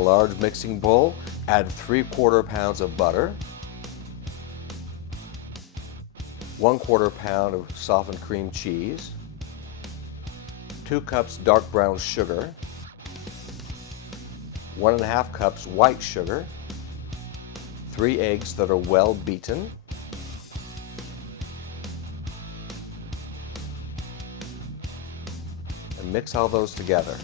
a large mixing bowl, add 3/4 pounds of butter, 1/4 pound of softened cream cheese, 2 cups dark brown sugar, 1½ cups white sugar, 3 eggs that are well beaten, and mix all those together.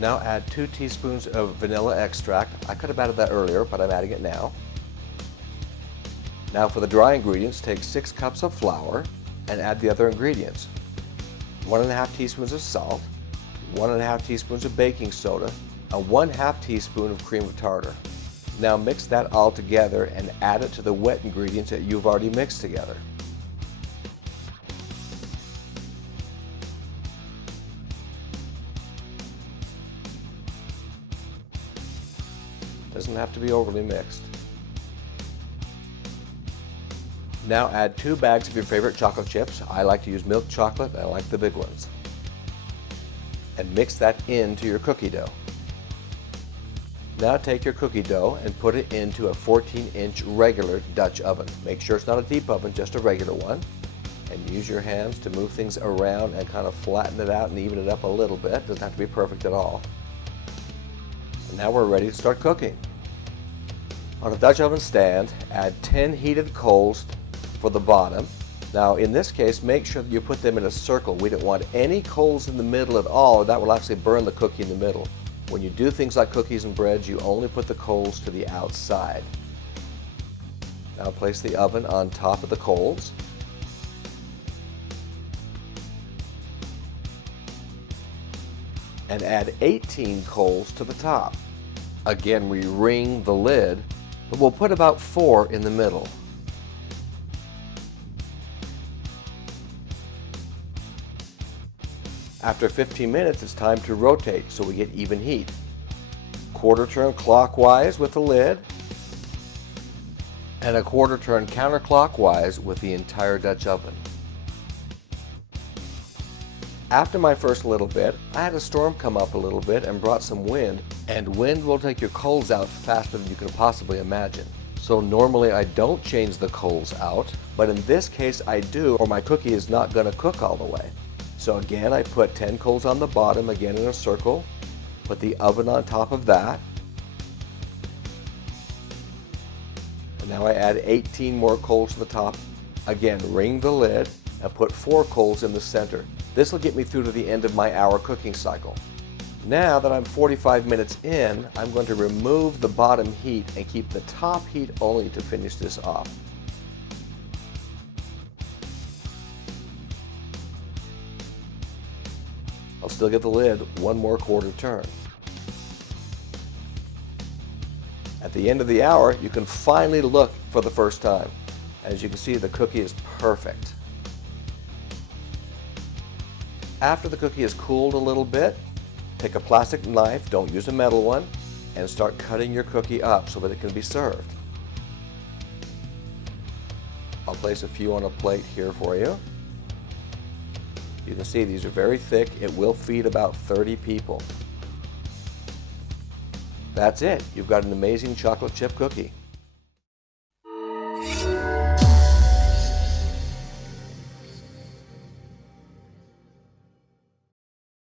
Now add 2 teaspoons of vanilla extract. I could have added that earlier, but I'm adding it now. Now for the dry ingredients, take 6 cups of flour and add the other ingredients. 1½ teaspoons of salt, 1½ teaspoons of baking soda, and 1/2 teaspoon of cream of tartar. Now mix that all together and add it to the wet ingredients that you've already mixed together. Doesn't have to be overly mixed. Now add 2 bags of your favorite chocolate chips. I like to use milk chocolate, I like the big ones. And mix that into your cookie dough. Now take your cookie dough and put it into a 14-inch regular Dutch oven. Make sure it's not a deep oven, just a regular one. And use your hands to move things around and kind of flatten it out and even it up a little bit. Doesn't have to be perfect at all. And now we're ready to start cooking. On a Dutch oven stand, add 10 heated coals for the bottom. Now in this case, make sure that you put them in a circle. We don't want any coals in the middle at all, or that will actually burn the cookie in the middle. When you do things like cookies and breads, you only put the coals to the outside. Now place the oven on top of the coals. And add 18 coals to the top. Again, we ring the lid, but we'll put about 4 in the middle. After 15 minutes, it's time to rotate so we get even heat. Quarter turn clockwise with the lid, and a quarter turn counterclockwise with the entire Dutch oven. After my first little bit, I had a storm come up a little bit and brought some wind, and wind will take your coals out faster than you can possibly imagine. So normally I don't change the coals out, but in this case I do, or my cookie is not going to cook all the way. So again, I put 10 coals on the bottom, again in a circle, put the oven on top of that, and now I add 18 more coals to the top. Again, ring the lid and put 4 coals in the center. This will get me through to the end of my hour cooking cycle. Now that I'm 45 minutes in, I'm going to remove the bottom heat and keep the top heat only to finish this off. I'll still give the lid 1 more quarter turn. At the end of the hour, you can finally look for the first time. As you can see, the cookie is perfect. After the cookie has cooled a little bit, take a plastic knife, don't use a metal one, and start cutting your cookie up so that it can be served. I'll place a few on a plate here for you. You can see these are very thick. It will feed about 30 people. That's it. You've got an amazing chocolate chip cookie.